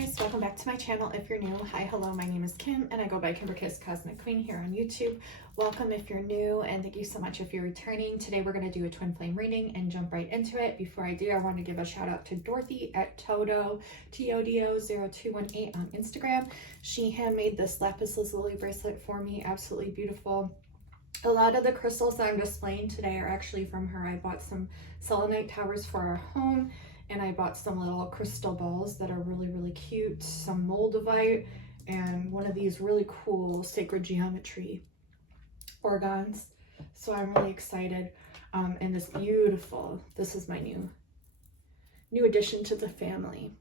guys, welcome back to my channel. If you're new, hi, hello, my name is Kim and I go by Kimberkiss Cosmic Queen here on YouTube. Welcome if you're new, and thank you so much if you're returning. Today we're going to do a twin flame reading and jump right into it. Before I do, I want to give a shout out to Dorothy at Todo, TODO0218 on Instagram. She handmade this lapis lazuli bracelet for me, absolutely beautiful. A lot of the crystals that I'm displaying today are actually from her. I bought some selenite towers for our home, and I bought some little crystal balls that are really cute, some moldavite, and one of these really cool sacred geometry organs. So I'm really excited. And this beautiful, this is my new addition to the family.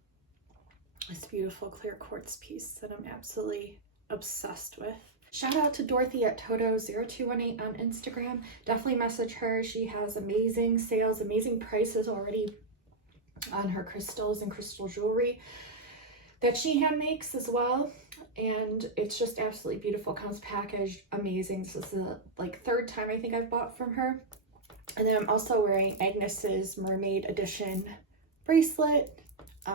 This beautiful clear quartz piece that I'm absolutely obsessed with. Shout out to Dorothy at Todo0218 on Instagram. Definitely message her. She has amazing sales, amazing prices already on her crystals and crystal jewelry that she hand makes as well, and it's just absolutely beautiful. Comes packaged amazing. This is the third time I think I've bought from her. And then I'm also wearing Agnes's mermaid edition bracelet.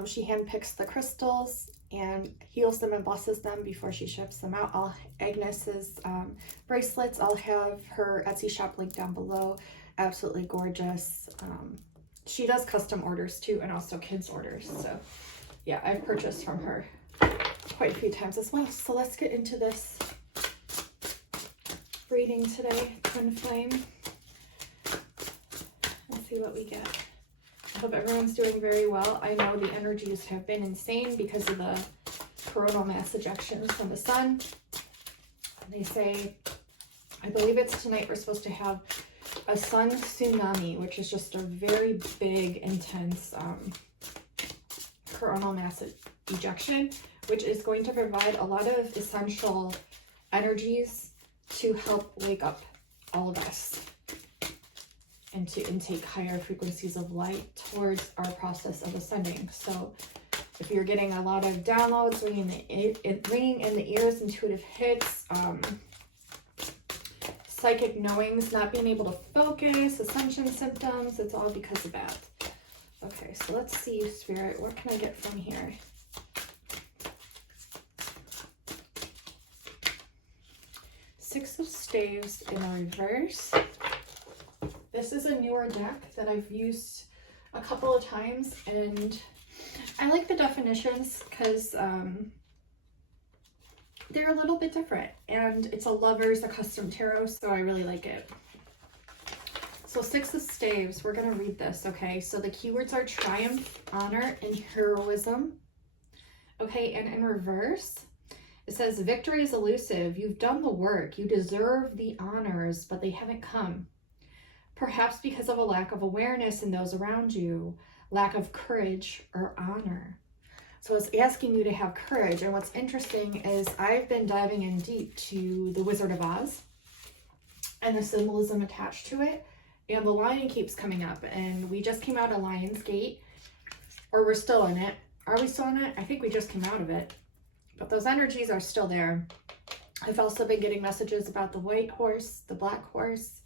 She hand picks the crystals and heals them and blesses them before she ships them out. All Agnes's bracelets, I'll have her Etsy shop link down below. Absolutely gorgeous. She does custom orders too, and also kids orders. So yeah, I've purchased from her quite a few times as well. So let's get into this reading today, Twin Flame. Let's see what we get. I hope everyone's doing very well. I know the energies have been insane because of the coronal mass ejections from the sun. They say, I believe it's tonight, we're supposed to have a sun tsunami, which is just a very big, intense coronal mass ejection, which is going to provide a lot of essential energies to help wake up all of us and to intake higher frequencies of light towards our process of ascending. So if you're getting a lot of downloads, ringing in the ears, intuitive hits, psychic knowings, not being able to focus, ascension symptoms, it's all because of that. Okay, so let's see, Spirit, what can I get from here? Six of Staves in reverse. This is a newer deck that I've used a couple of times, and I like the definitions because they're a little bit different, and it's a Lover's, a custom tarot, so I really like it. So Six of Staves, we're going to read this, okay? So the keywords are triumph, honor, and heroism. Okay, and in reverse, it says victory is elusive. You've done the work. You deserve the honors, but they haven't come. Perhaps because of a lack of awareness in those around you, lack of courage or honor. So it's asking you to have courage. And what's interesting is I've been diving in deep to the Wizard of Oz and the symbolism attached to it. And the lion keeps coming up. And we just came out of Lionsgate, or we're still in it. Are we still in it? I think we just came out of it. But those energies are still there. I've also been getting messages about the white horse, the black horse,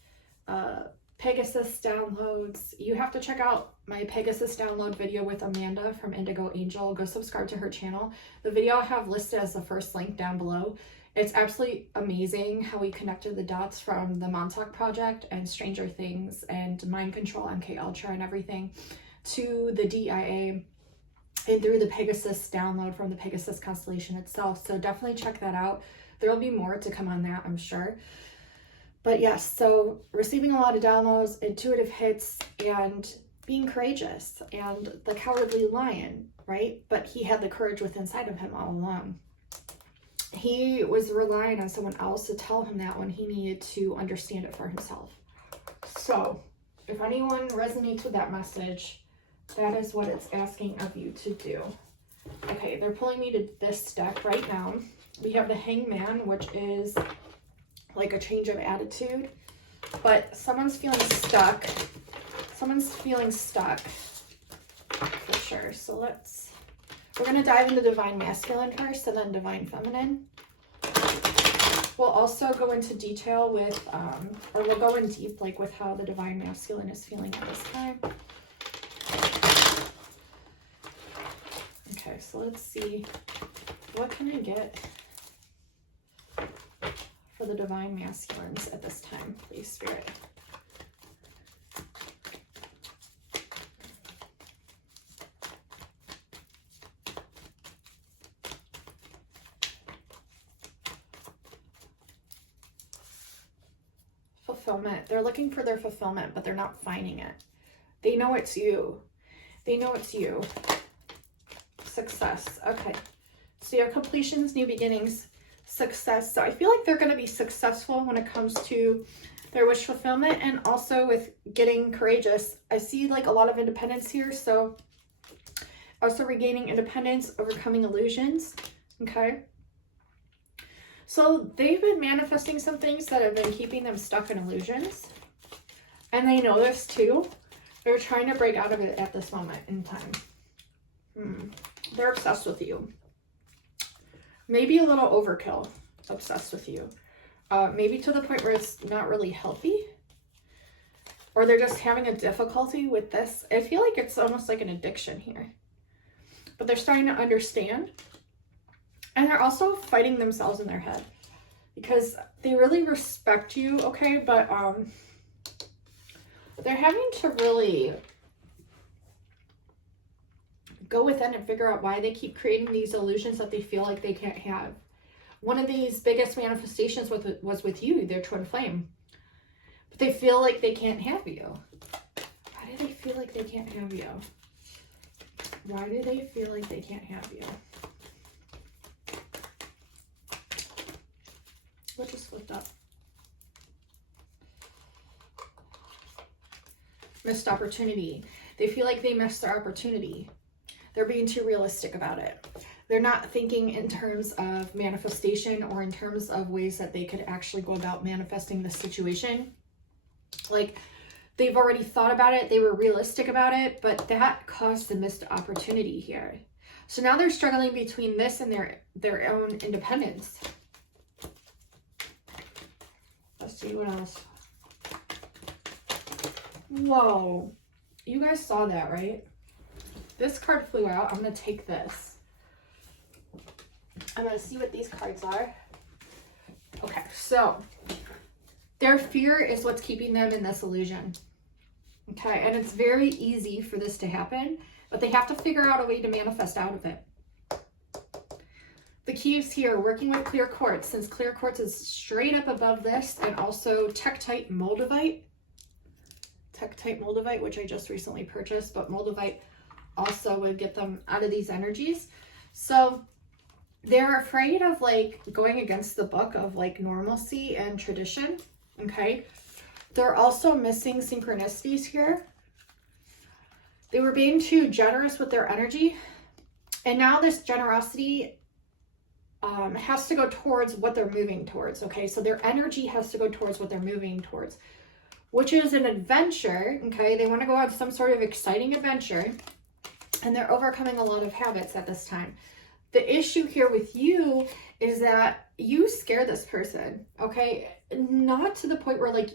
Pegasus downloads. You have to check out my Pegasus download video with Amanda from Indigo Angel. Go subscribe to her channel. The video I have listed as the first link down below. It's absolutely amazing how we connected the dots from the Montauk project and Stranger Things and Mind Control, MK Ultra and everything to the DIA and through the Pegasus download from the Pegasus constellation itself. So definitely check that out. There will be more to come on that, I'm sure. But yes, so receiving a lot of downloads, intuitive hits, and being courageous, and the cowardly lion, right? But he had the courage within inside of him all along. He was relying on someone else to tell him that when he needed to understand it for himself. So if anyone resonates with that message, that is what it's asking of you to do. Okay, they're pulling me to this deck right now. We have the Hangman, which is like a change of attitude, but someone's feeling stuck. Someone's feeling stuck for sure. So we're going to dive into Divine Masculine first and then Divine Feminine. We'll also go into detail with, or we'll go in deep with how the Divine Masculine is feeling at this time. Okay. Okay, so let's see. What can I get for the divine masculines at this time, please, Spirit? Fulfillment. They're looking for their fulfillment, but they're not finding it. They know it's you. They know it's you. Success. Okay. So your completions, new beginnings, success. So I feel like they're going to be successful when it comes to their wish fulfillment and also with getting courageous. I see like a lot of independence here. So also regaining independence, overcoming illusions. Okay. So they've been manifesting some things that have been keeping them stuck in illusions. And they know this too. They're trying to break out of it at this moment in time. They're obsessed with you. Maybe a little overkill, obsessed with you. Maybe to the point where it's not really healthy. Or they're just having a difficulty with this. I feel like it's almost like an addiction here. But they're starting to understand. And they're also fighting themselves in their head. Because they really respect you, okay? But they're having to really go within and figure out why they keep creating these illusions that they feel like they can't have. One of these biggest manifestations was with you, their twin flame. But they feel like they can't have you. Why do they feel like they can't have you? Why do they feel like they can't have you? What just flipped up? Missed opportunity. They feel like they missed their opportunity. They're being too realistic about it. They're not thinking in terms of manifestation or in terms of ways that they could actually go about manifesting the situation. Like, they've already thought about it. They were realistic about it, but that caused the missed opportunity here. So now they're struggling between this and their own independence. Let's see what else. Whoa. You guys saw that, right? This card flew out. I'm going to take this. I'm going to see what these cards are. Okay, so their fear is what's keeping them in this illusion. Okay, and it's very easy for this to happen, but they have to figure out a way to manifest out of it. The key is here, working with clear quartz, since clear quartz is straight up above this, and also Tektite Moldavite. Tektite Moldavite, which I just recently purchased, but Moldavite also would get them out of these energies. So they're afraid of like going against the book of like normalcy and tradition. Okay. They're also missing synchronicities here. They were being too generous with their energy. And now this generosity has to go towards what they're moving towards. Okay. So their energy has to go towards what they're moving towards, which is an adventure. Okay. They want to go on some sort of exciting adventure, and they're overcoming a lot of habits at this time. The issue here with you is that you scare this person. Okay. Not to the point where like,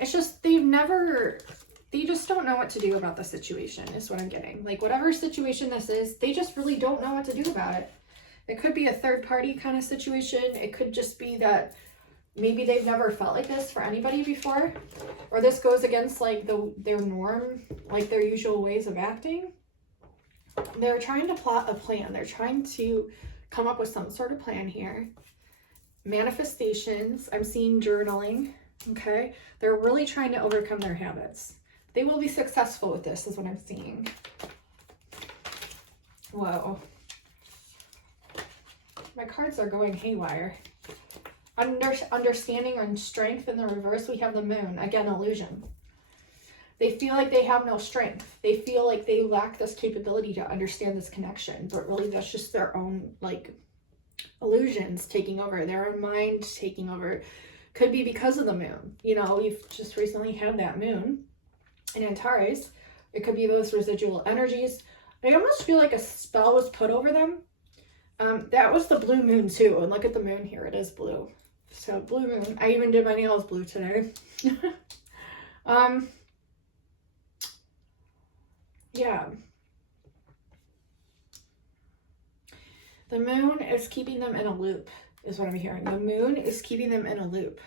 it's just, they just don't know what to do about the situation is what I'm getting. Like whatever situation this is, they just really don't know what to do about it. It could be a third party kind of situation. It could just be that maybe they've never felt like this for anybody before, or this goes against like their norm, like their usual ways of acting. They're trying to plot a plan. They're trying to come up with some sort of plan here. Manifestations. I'm seeing journaling. Okay. They're really trying to overcome their habits. They will be successful with this is what I'm seeing. Whoa. My cards are going haywire. Understanding and strength in the reverse, we have the moon. Again, illusion. They feel like they have no strength. They feel like they lack this capability to understand this connection. But really, that's just their own, like, illusions taking over. Their own mind taking over. Could be because of the moon. You know, you've just recently had that moon in Antares. It could be those residual energies. I almost feel like a spell was put over them. That was the blue moon too. And look at the moon here. It is blue. So blue moon. I even did my nails blue today. Yeah. The moon is keeping them in a loop, is what I'm hearing. The moon is keeping them in a loop.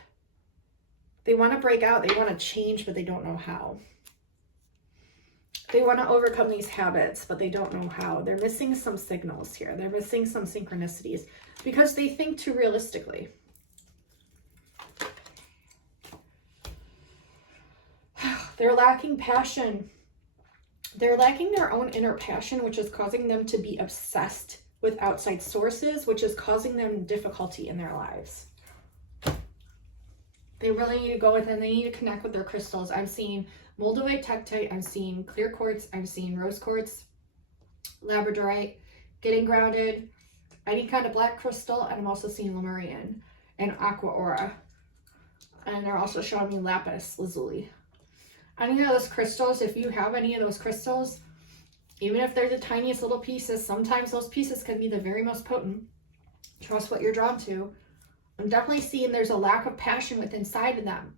They want to break out. They want to change, but they don't know how. They want to overcome these habits, but they don't know how. They're missing some signals here. They're missing some synchronicities because they think too realistically. They're lacking passion. They're lacking their own inner passion, which is causing them to be obsessed with outside sources, which is causing them difficulty in their lives. They really need to go within. They need to connect with their crystals. I'm seeing moldavite, tektite. I'm seeing clear quartz. I'm seeing rose quartz, labradorite, getting grounded, any kind of black crystal. And I'm also seeing lemurian and aqua aura. And they're also showing me lapis lazuli. Any of those crystals, if you have any of those crystals, even if they're the tiniest little pieces, sometimes those pieces can be the very most potent. Trust what you're drawn to. I'm definitely seeing there's a lack of passion within inside of them.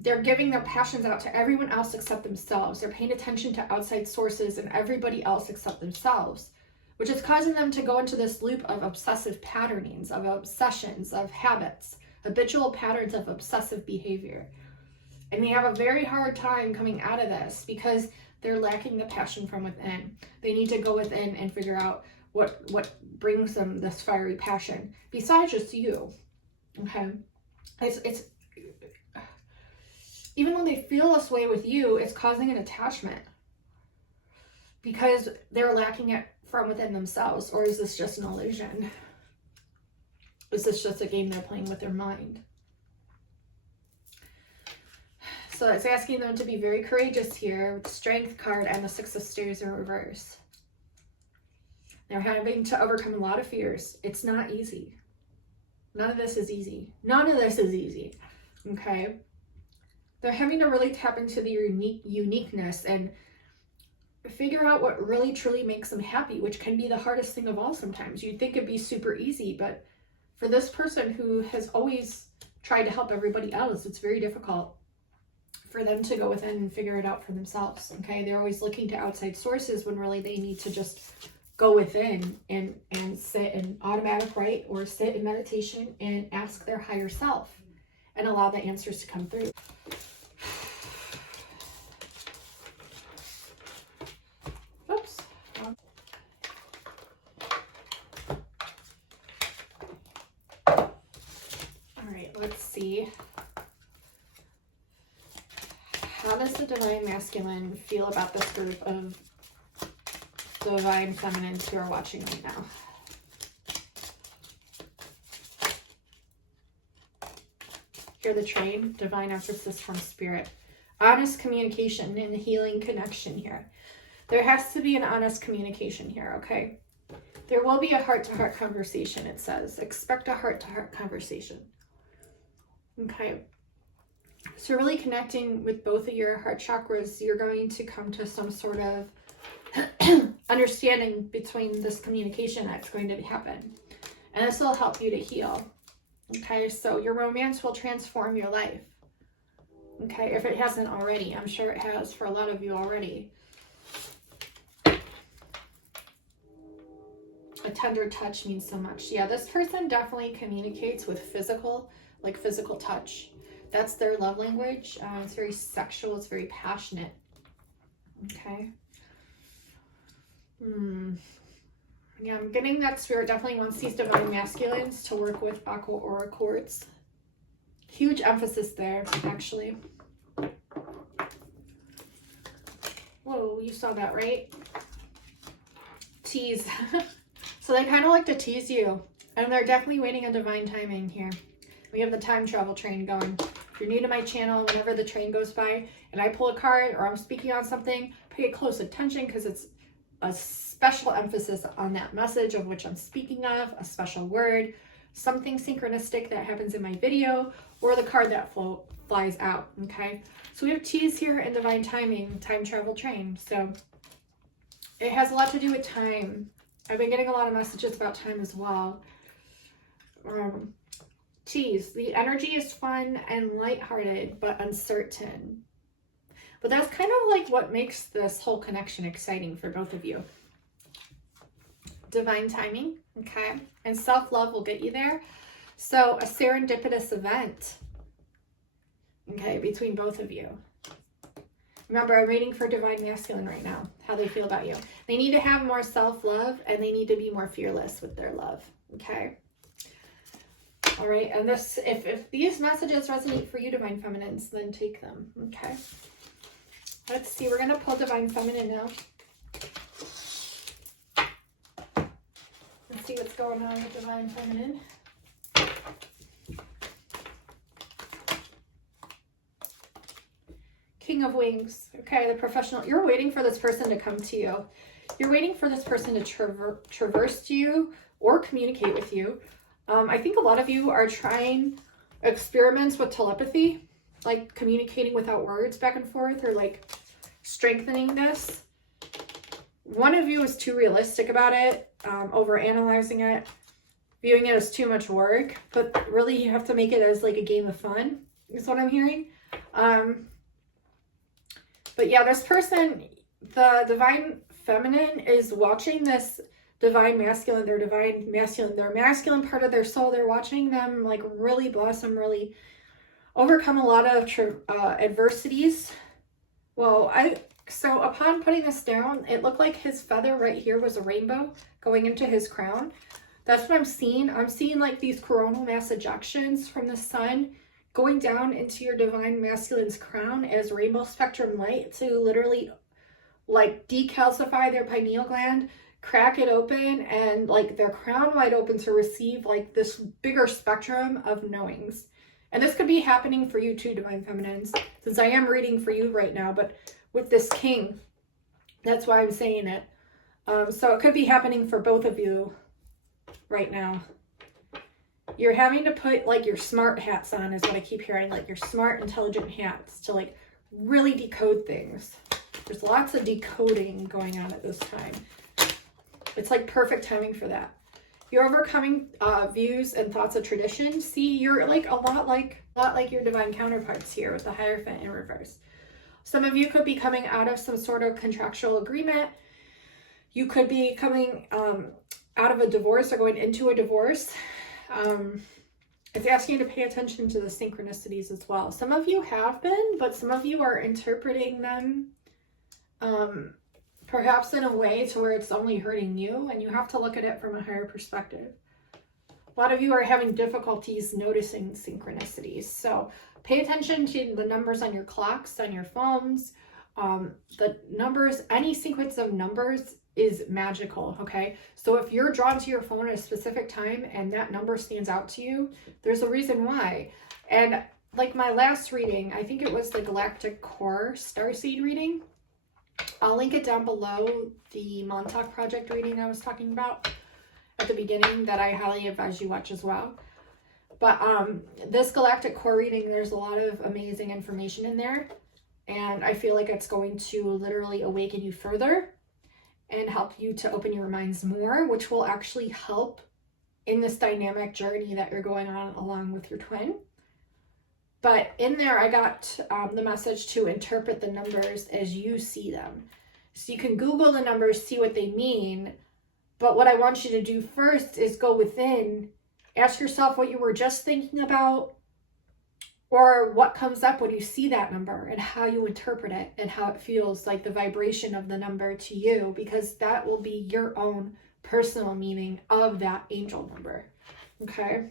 They're giving their passions out to everyone else except themselves. They're paying attention to outside sources and everybody else except themselves, which is causing them to go into this loop of obsessive patternings, of obsessions, of habits, habitual patterns of obsessive behavior. And they have a very hard time coming out of this because they're lacking the passion from within. They need to go within and figure out what brings them this fiery passion besides just you. Okay, it's even when they feel this way with you, it's causing an attachment because they're lacking it from within themselves. Or is this just an illusion? Is this just a game they're playing with their mind? So it's asking them to be very courageous here with the Strength card and the Six of Stairs in reverse. They're having to overcome a lot of fears. It's not easy. None of this is easy. None of this is easy. Okay? They're having to really tap into their uniqueness and figure out what really truly makes them happy, which can be the hardest thing of all sometimes. You'd think it'd be super easy, but for this person who has always tried to help everybody else, it's very difficult for them to go within and figure it out for themselves. Okay, they're always looking to outside sources when really they need to just go within and sit in automatic right or sit in meditation and ask their higher self and allow the answers to come through. Oops. All right, let's see. How does the Divine Masculine feel about this group of Divine Feminines who are watching right now? Hear the train, divine emphasis from spirit. Honest communication and healing connection here. There has to be an honest communication here, okay? There will be a heart-to-heart conversation, it says. Expect a heart-to-heart conversation. Okay. So really connecting with both of your heart chakras, you're going to come to some sort of understanding between this communication that's going to happen. And this will help you to heal. Okay, so your romance will transform your life. Okay, if it hasn't already. I'm sure it has for a lot of you already. A tender touch means so much. Yeah, this person definitely communicates with physical touch. That's their love language. It's very sexual. It's very passionate. Okay. Yeah, I'm getting that spirit definitely wants these divine masculines to work with aqua aura quartz. Huge emphasis there, actually. Whoa, you saw that, right? Tease. So they kind of like to tease you. And they're definitely waiting on divine timing here. We have the time travel train going. If you're new to my channel, whenever the train goes by and I pull a card or I'm speaking on something, pay close attention because it's a special emphasis on that message of which I'm speaking of, a special word, something synchronistic that happens in my video, or the card that flies out, okay? So we have tease here and divine timing, time travel train. So it has a lot to do with time. I've been getting a lot of messages about time as well. Tease, the energy is fun and lighthearted, but uncertain. But that's kind of like what makes this whole connection exciting for both of you. divine timing, okay? And self-love will get you there. So a serendipitous event, okay, between both of you. Remember, I'm reading for divine masculine right now, how they feel about you. They need to have more self-love, and they need to be more fearless with their love, okay? All right, and this, if these messages resonate for you, divine feminines, then take them, okay? Let's see, we're going to pull divine feminine now. Let's see what's going on with divine feminine. King of Wings. Okay, the professional. You're waiting for this person to come to you. You're waiting for this person to traverse to you or communicate with you. I think a lot of you are trying experiments with telepathy, like communicating without words back and forth, or like strengthening this. One of you is too realistic about it, over analyzing it, viewing it as too much work, but really you have to make it as like a game of fun, is what I'm hearing. But yeah, this person, the divine feminine, is watching this divine masculine, their masculine part of their soul. They're watching them like really blossom, really overcome a lot of adversities. Well, so upon putting this down, it looked like his feather right here was a rainbow going into his crown. That's what I'm seeing. I'm seeing like these coronal mass ejections from the sun going down into your divine masculine's crown as rainbow spectrum light to literally like decalcify their pineal gland, crack it open, and like their crown wide open to receive like this bigger spectrum of knowings. And this could be happening for you too, divine feminines, since I am reading for you right now, but with this king, that's why I'm saying it. So it could be happening for both of you right now. You're having to put like your smart hats on, is what I keep hearing, like your smart, intelligent hats to like really decode things. There's lots of decoding going on at this time. It's like perfect timing for that. You're overcoming views and thoughts of tradition. See, you're like a lot like your divine counterparts here with the Hierophant in reverse. Some of you could be coming out of some sort of contractual agreement. You could be coming out of a divorce or going into a divorce. It's asking you to pay attention to the synchronicities as well. Some of you have been, but some of you are interpreting them perhaps in a way to where it's only hurting you, and you have to look at it from a higher perspective. A lot of you are having difficulties noticing synchronicities. So pay attention to the numbers on your clocks, on your phones. The numbers, any sequence of numbers is magical, okay? So if you're drawn to your phone at a specific time and that number stands out to you, there's a reason why. And like my last reading, I think it was the Galactic Core Starseed reading. I'll link it down below, the Montauk project reading I was talking about at the beginning that I highly advise you watch as well. But this Galactic Core reading, there's a lot of amazing information in there. And I feel like it's going to literally awaken you further and help you to open your minds more, which will actually help in this dynamic journey that you're going on along with your twin. But in there, I got the message to interpret the numbers as you see them. So you can Google the numbers, see what they mean. But what I want you to do first is go within, ask yourself what you were just thinking about, or what comes up when you see that number and how you interpret it and how it feels like the vibration of the number to you, because that will be your own personal meaning of that angel number. Okay?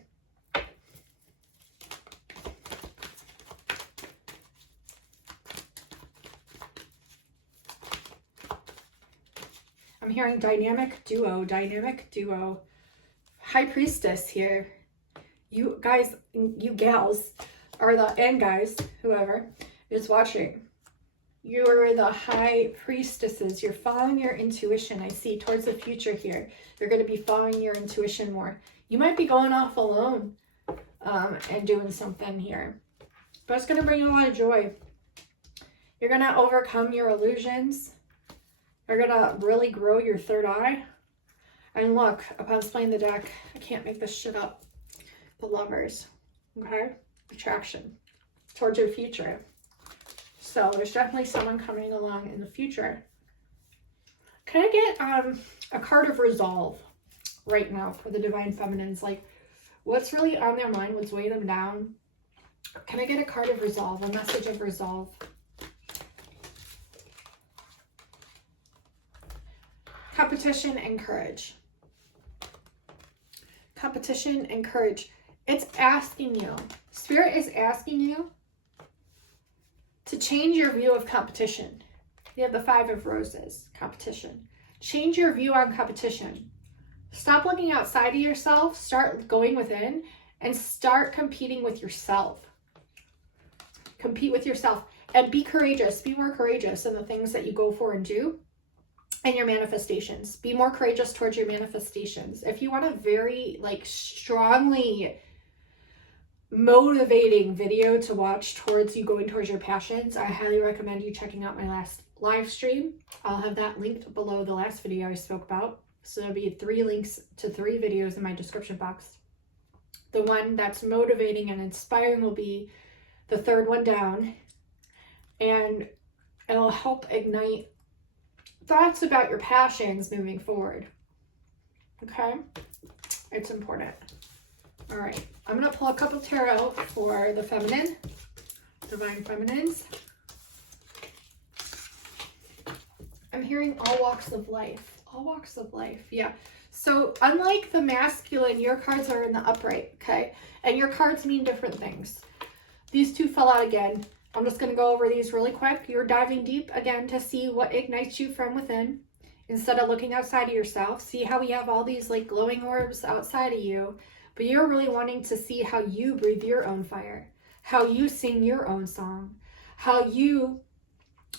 I'm hearing dynamic duo, high priestess here. You guys, you gals, and guys, whoever is watching, you're the high priestesses. You're following your intuition. I see towards the future here. You're going to be following your intuition more. You might be going off alone and doing something here, but it's going to bring you a lot of joy. You're going to overcome your illusions. You're going to really grow your third eye. And look, upon playing the deck, I can't make this shit up. The Lovers, okay? Attraction towards your future. So there's definitely someone coming along in the future. Can I get a card of resolve? right now for the divine feminines. Like, what's really on their mind? What's weighing them down? Can I get a card of resolve, a message of resolve? Competition and courage. Competition and courage. It's asking you, Spirit is asking you to change your view of competition. You have the 5 of Roses, competition. Change your view on competition. Stop looking outside of yourself, start going within, and start competing with yourself. Compete with yourself and be courageous. Be more courageous in the things that you go for and do and your manifestations. Be more courageous towards your manifestations. If you want a very like strongly motivating video to watch towards you going towards your passions, I highly recommend you checking out my last live stream. I'll have that linked below the last video I spoke about. So there'll be 3 links to 3 videos in my description box. The one that's motivating and inspiring will be the 3rd one down, and it'll help ignite thoughts about your passions moving forward. Okay? It's important. All right. I'm going to pull a couple tarot for the feminine, divine feminines. I'm hearing all walks of life. All walks of life. Yeah. So unlike the masculine, your cards are in the upright. Okay? And your cards mean different things. These 2 fell out again. I'm just going to go over these really quick. You're diving deep again to see what ignites you from within instead of looking outside of yourself. See how we have all these like glowing orbs outside of you, but you're really wanting to see how you breathe your own fire, how you sing your own song, how you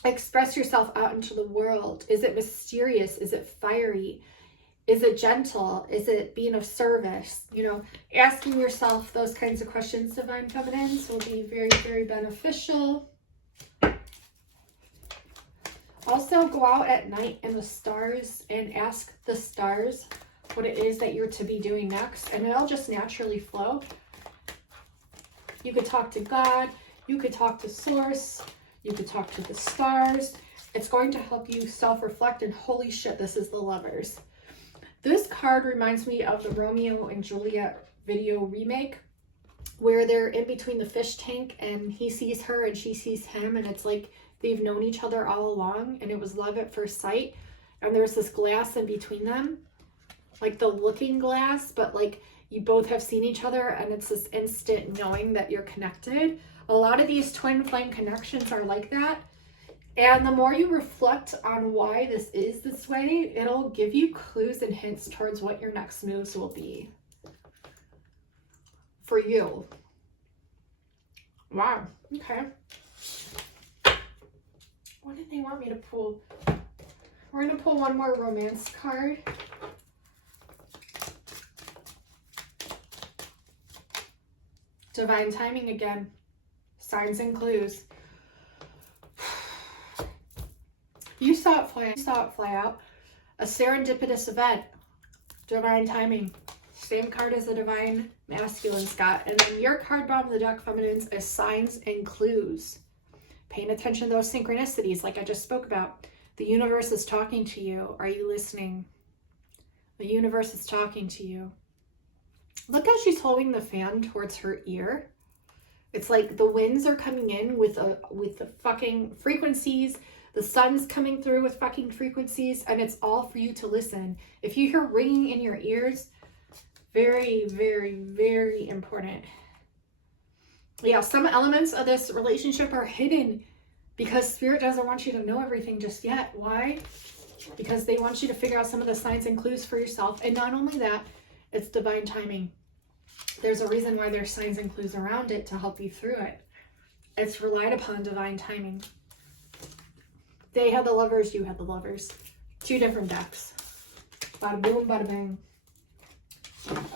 express yourself out into the world. Is it mysterious? Is it fiery? Is it gentle? Is it being of service? You know, asking yourself those kinds of questions, divine feminines, will be very, very beneficial. Also, go out at night in the stars and ask the stars what it is that you're to be doing next, and it'll just naturally flow. You could talk to God, you could talk to Source, you could talk to the stars. It's going to help you self-reflect, and holy shit, this is the Lovers. This card reminds me of the Romeo and Juliet video remake where they're in between the fish tank and he sees her and she sees him, and it's like they've known each other all along and it was love at first sight, and there's this glass in between them, like the looking glass, but like you both have seen each other and it's this instant knowing that you're connected. A lot of these twin flame connections are like that. And the more you reflect on why this is this way, it'll give you clues and hints towards what your next moves will be for you. Wow. Okay. What did they want me to pull? We're going to pull one more romance card. Divine timing again. Signs and clues. You saw it fly out. A serendipitous event. Divine timing. Same card as the divine masculines got. And then your card bottom of the deck, feminines, is signs and clues. Paying attention to those synchronicities like I just spoke about. The universe is talking to you. Are you listening? The universe is talking to you. Look how she's holding the fan towards her ear. It's like the winds are coming in with the fucking frequencies. The sun's coming through with fucking frequencies, and it's all for you to listen. If you hear ringing in your ears, very, very, very important. Yeah, some elements of this relationship are hidden because Spirit doesn't want you to know everything just yet. Why? Because they want you to figure out some of the signs and clues for yourself. And not only that, it's divine timing. There's a reason why there's signs and clues around it to help you through it. It's relied upon divine timing. They had the Lovers, you had the Lovers. 2 different decks. Bada boom, bada bang.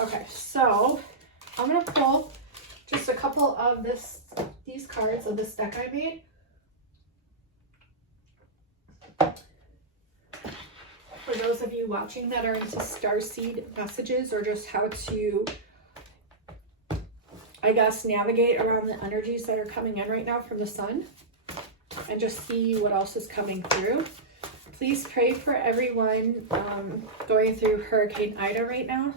Okay, so I'm going to pull just a couple of these cards of this deck I made. For those of you watching that are into starseed messages or just how to, I guess, navigate around the energies that are coming in right now from the sun and just see what else is coming through. Please pray for everyone going through Hurricane Ida right now.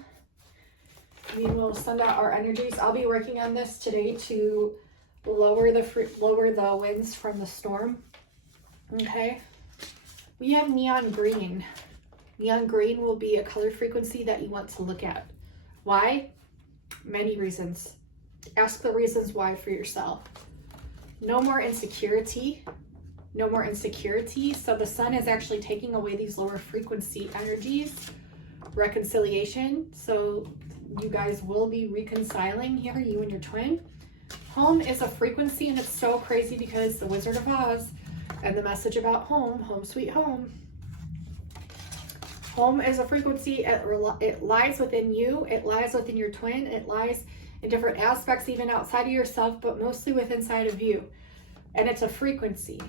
We will send out our energies. I'll be working on this today to lower the winds from the storm. Okay. We have neon green. Neon green will be a color frequency that you want to look at. Why? Many reasons. Ask the reasons why for yourself. No more insecurity. No more insecurity. So the sun is actually taking away these lower frequency energies. Reconciliation. So you guys will be reconciling here, you and your twin. Home is a frequency, and it's so crazy because the Wizard of Oz and the message about home, home sweet home. Home is a frequency. It lies within you. It lies within your twin. It lies in different aspects, even outside of yourself, but mostly within inside of you. And it's a frequency.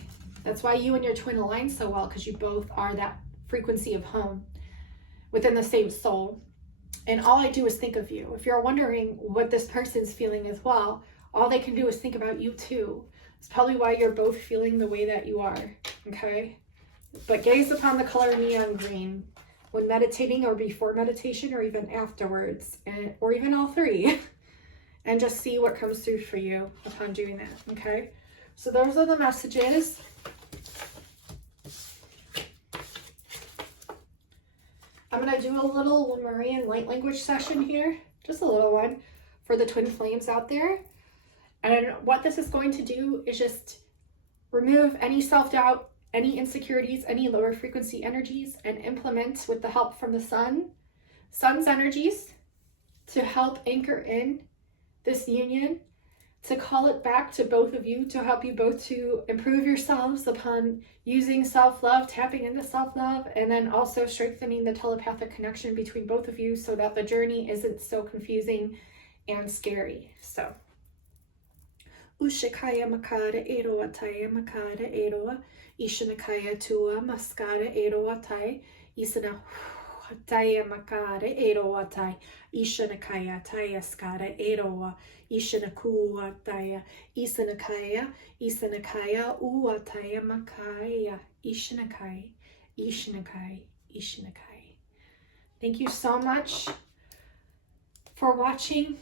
That's why you and your twin align so well, because you both are that frequency of home within the same soul. And all I do is think of you. If you're wondering what this person's feeling as well, all they can do is think about you too. It's probably why you're both feeling the way that you are, okay? But gaze upon the color neon green when meditating, or before meditation, or even afterwards, or even all three, and just see what comes through for you upon doing that, okay? So those are the messages. I'm going to do a little Lemurian light language session here, just a little one, for the twin flames out there. And what this is going to do is just remove any self-doubt, any insecurities, any lower frequency energies, and implement, with the help from the sun's energies, to help anchor in this union, to call it back to both of you, to help you both to improve yourselves upon using self-love, tapping into self-love, and then also strengthening the telepathic connection between both of you so that the journey isn't so confusing and scary. So Ushikaya makara eroa tai makara eroa ishinakaya tua maskara eroa tai isana tai makara eroa tai ishinakaya tai askara eroa ishinakua tai isanakaya ua tai makaya ishinakai. Thank you so much for watching.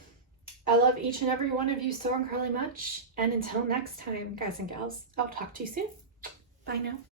I love each and every one of you so incredibly much. And until next time, guys and gals, I'll talk to you soon. Bye now.